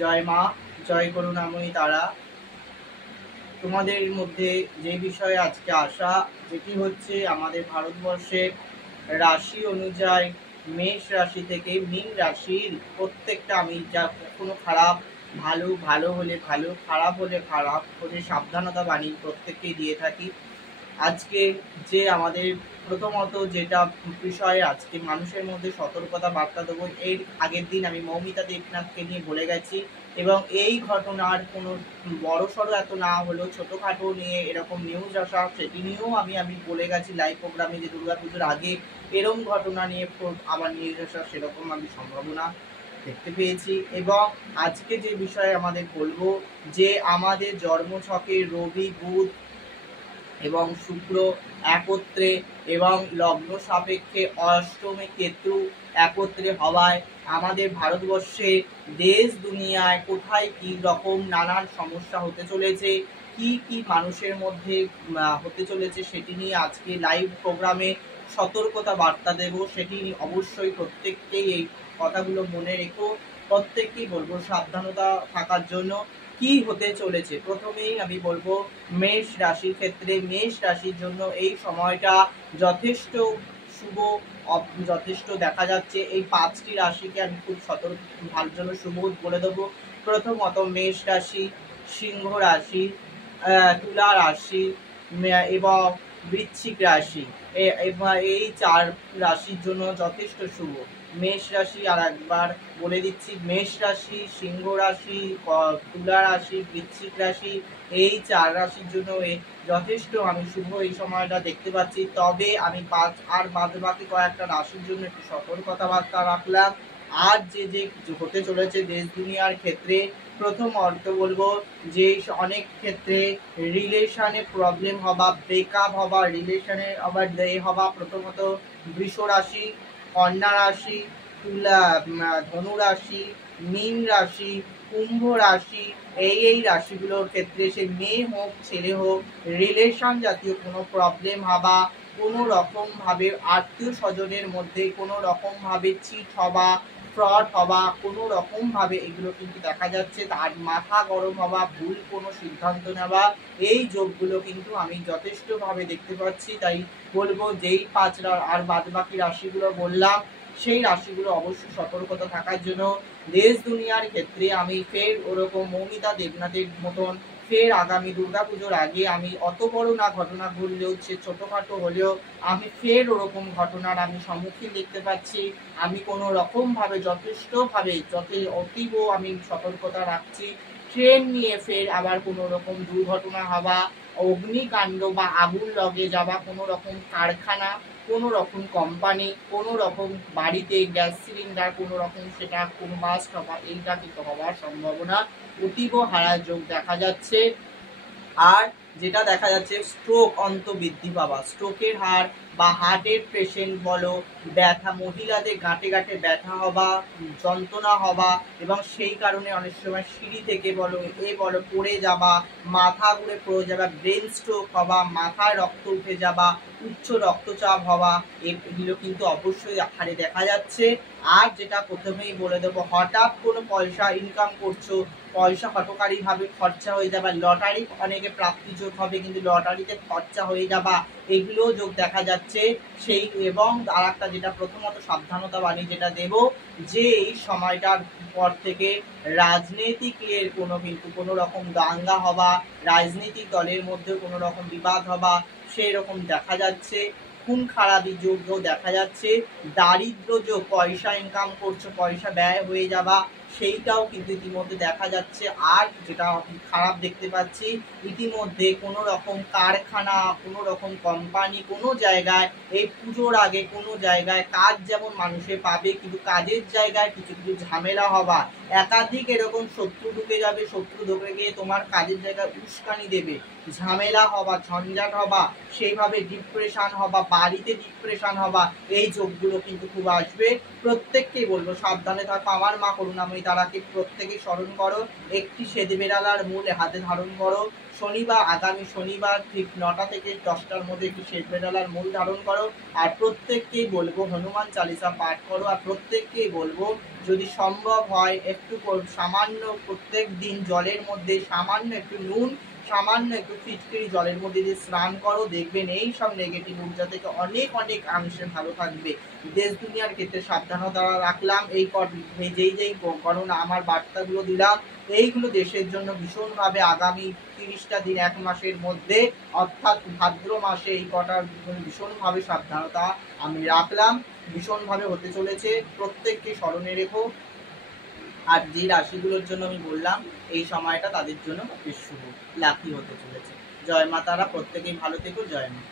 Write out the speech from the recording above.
জয় মা, জয় করুণাময়ী তারা। তোমাদের মধ্যে যে বিষয়ে আজকে আসা, যেটি হচ্ছে আমাদের ভারতবর্ষের রাশি অনুযায়ী মেষ রাশি থেকে মীন রাশির প্রত্যেকটা, আমি যা কখনো খারাপ, ভালো ভালো হলে ভালো, খারাপ হলে খারাপ হলে সাবধানতা বাণী প্রত্যেককেই দিয়ে থাকি। আজকে যে আমাদের প্রথমত যেটা বিষয়ে আজকে মানুষের মধ্যে সতর্কতা বার্তা দেবো, এর আগের দিন আমি মৌমিতা দেবনাথকে নিয়ে বলে গেছি, এবং এই ঘটনার কোনো বড়সড় এত না হলেও ছোটোখাটো নিয়ে এরকম নিউজ আসা, সেটি নিয়েও আমি বলে গেছি লাইভ প্রোগ্রামে, যে দুর্গাপুজোর আগে এরকম ঘটনা নিয়ে আবার নিউজ আসা সেরকম আমি সম্ভাবনা দেখতে পেয়েছি। এবং আজকে যে বিষয়ে আমাদের বলবো, যে আমাদের জন্মছকে রবি, বুধ এবং শুক্র একত্রে এবং লগ্ন সাপেক্ষে অষ্টমে কেতু একত্রে হওয়ায় আমাদের ভারতবর্ষে দেশ দুনিয়ায় কোথায় কি রকম নানান সমস্যা হতে চলেছে, কি কি মানুষের মধ্যে হতে চলেছে, সেটি নিয়ে আজকে লাইভ প্রোগ্রামে সতর্কতা বার্তা দেব। সেটি অবশ্যই প্রত্যেককেই এই কথাগুলো মনে রেখো, প্রত্যেককেই বলবো সাবধানতা থাকার জন্য। কি হতে চলেছে প্রথমেই আমি বলবো, মেষ রাশির ক্ষেত্রে মেষ রাশির জন্য এই সময়টা যথেষ্ট শুভ, যথেষ্ট দেখা যাচ্ছে। এই 5টি রাশিকে আমি খুব সতর্ক ভালোর জন্য শুভ বলে দেবো। প্রথমত মেষ রাশি, সিংহ রাশি, তুলা রাশি এবং বৃশ্চিক রাশি, এই 4 রাশির জন্য যথেষ্ট শুভ। মেষ রাশি আর একবার বলে দিচ্ছি, মেষ রাশি, সিংহ রাশি, তুলা রাশি, বৃশ্চিক রাশি, এই 4 রাশির জন্য যথেষ্ট আমি শুভ এই সময়টা দেখতে পাচ্ছি। তবে আমি বাদ বাকি কয়েকটা রাশির জন্য একটু সতর্কতা বার্তা রাখলাম। আর যে হতে চলেছে দেশ দুনিয়ার ক্ষেত্রে, প্রথম অর্থ বলবো যে অনেক ক্ষেত্রে রিলেশনে প্রবলেম হবা, ব্রেকআপ হবা, রিলেশনে আবার হবা। প্রথমত বৃষ রাশি, কন্যা রাশি, ধনু রাশি, মীন রাশি, কুম্ভ রাশি, এই রাশিগুলোর ক্ষেত্রে সে মেয়ে হোক ছেলে হোক, রিলেশন জাতীয় কোনো প্রবলেম হবা, কোনো রকম ভাবে আত্মীয় স্বজনের মধ্যে কোনো রকম ভাবে চিট হবা, ফ্রড হবা, কোনো রকম ভাবে এগুলো কিন্তু দেখা যাচ্ছে। তার মাথা গরম হওয়া, ভুল কোনো সিদ্ধান্ত নেওয়া, এই যোগগুলো কিন্তু আমি যথেষ্টভাবে দেখতে পাচ্ছি। তাই বলবো যেই 5 আর বাদ বাকি রাশিগুলো বললাম, সেই রাশিগুলো অবশ্যই সতর্কতা থাকার জন্য। দেশ দুনিয়ার ক্ষেত্রে আমি ফের ওরকম মৌমিতা দেবনাথের মতন ফের আগামী দুর্গাপুজোর আগে, আমি অত বড় না ঘটনা ঘটলেও, সে ছোটখাটো হলেও আমি ফের ওরকম ঘটনার আমি সম্মুখীন দেখতে পাচ্ছি। আমি কোনো রকম ভাবে যথেষ্টভাবে অতীব আমি সতর্কতা রাখছি। ট্রেন নিয়ে ফের আবার কোনো রকম দুর্ঘটনা হওয়া, অগ্নিকাণ্ড বা আগুন লগে যাওয়া, কোনো রকম কারখানা, কোনো রকম কোম্পানি, কোনো রকম বাড়িতে গ্যাস সিলিন্ডার, কোনো রকম সেটা কোনো বাস্ট হওয়া, এইটা কিন্তু হওয়ার সম্ভাবনা অতীব হারা যোগ দেখা যাচ্ছে। আর যেটা দেখা যাচ্ছে, স্ট্রোক বৃদ্ধি পাওয়া, স্ট্রোকের হার বা হার্টের পেশেন্ট বলো, ব্যথা, মহিলাদের গাঁটে গাঁটে ব্যথা হওয়া, যন্ত্রণা হওয়া, এবং সেই কারণে অনেক সময় সিঁড়ি থেকে বলো পড়ে যাওয়া, মাথা ঘুরে পড়ে যাওয়া, ব্রেন স্ট্রোক হওয়া, মাথায় রক্ত উঠে যাওয়া, উচ্চ রক্তচাপ হওয়া, এগুলো কিন্তু অবশ্যই হারে দেখা যাচ্ছে। আর যেটা প্রথমেই বলে দেবো, হঠাৎ কোনো পয়সা ইনকাম করছো, পয়সা হঠকারী ভাবে খরচা হয়ে যাবা, লটারি অনেকে প্রাপ্তি যোগ হবে কিন্তু লটারিতে খরচা হয়ে যাবা, এগুলো যোগ দেখা যাচ্ছে। সেই এবং আর একটা যেটা প্রথমত সাবধানতা বাণী যেটা দেব, যে এই সময়টার পর থেকে রাজনৈতিকের কোনো রকম দাঙ্গা হবা, রাজনৈতিক দলের মধ্যে কোনো রকম বিবাদ হবা, সেই রকম দেখা যাচ্ছে। খুন খারাপি যোগও দেখা যাচ্ছে। দারিদ্র যোগ, পয়সা ইনকাম করছো, পয়সা ব্যয় হয়ে যাবা, সেইটাও কিন্তু ইতিমধ্যে দেখা যাচ্ছে। আর যেটা খারাপ দেখতে পাচ্ছি, ইতিমধ্যে কোনো রকম কারখানা, কোনো রকম কোম্পানি, কোনো জায়গায় এই পুজোর আগে কোনো জায়গায় কাজ যেমন মানুষে পাবে, কিন্তু কাজের জায়গায় কিছু কিছু ঝামেলা হবা, একাধিক এরকম শত্রু ঢুকে যাবে, শত্রু ঢুকে গিয়ে তোমার কাজের জায়গায় উস্কানি দেবে, ঝামেলা হবা, ঝঞ্ঝাট হবা, সেইভাবে ডিপ্রেশন হবা, বাড়িতে ডিপ্রেশন হবা, এই যোগগুলো কিন্তু খুব আসবে। প্রত্যেককেই বলবো সাবধানে থাকো। আমার মা করুণাময়ী নামই তারাকে প্রত্যেকেই স্মরণ করো। একটি সেদে বেড়ালার মূল হাতে ধারণ করো। শনিবার, আগামী শনিবার ঠিক 9টা থেকে 10টার মধ্যে একটি শ্বেত বেড়ালার মূল ধারণ করো। আর প্রত্যেককেই বলবো হনুমান চালিসা পাঠ করো। আর প্রত্যেককেই বলবো যদি সম্ভব হয় একটু সামান্য প্রত্যেক দিন জলের মধ্যে সামান্য একটু নুন, সামান্য একটু ফিটকিরি জলের মধ্যে দিয়ে স্নান করো। দেখবেন এই সব নেগেটিভ ঊর্জা থেকে অনেক অংশে ভালো থাকবে। দেশ দুনিয়ার ক্ষেত্রে সাবধানতা রাখলাম। যেই করোনা আমার বার্তাগুলো দিলাম, এইগুলো দেশের জন্য ভীষণভাবে আগামী 30টা দিন 1 মাসের মধ্যে অর্থাৎ ভাদ্র মাসে এই কটার ভীষণভাবে সাবধানতা আমি রাখলাম। ভীষণভাবে হতে চলেছে, প্রত্যেককে স্মরণে রেখো। আর যে রাশিগুলোর জন্য আমি বললাম এই সময়টা তাদের জন্য বেশ শুভ, লাকি হতে চলেছে। জয় মা তারা, প্রত্যেকেই ভালো থেকো। জয় মা।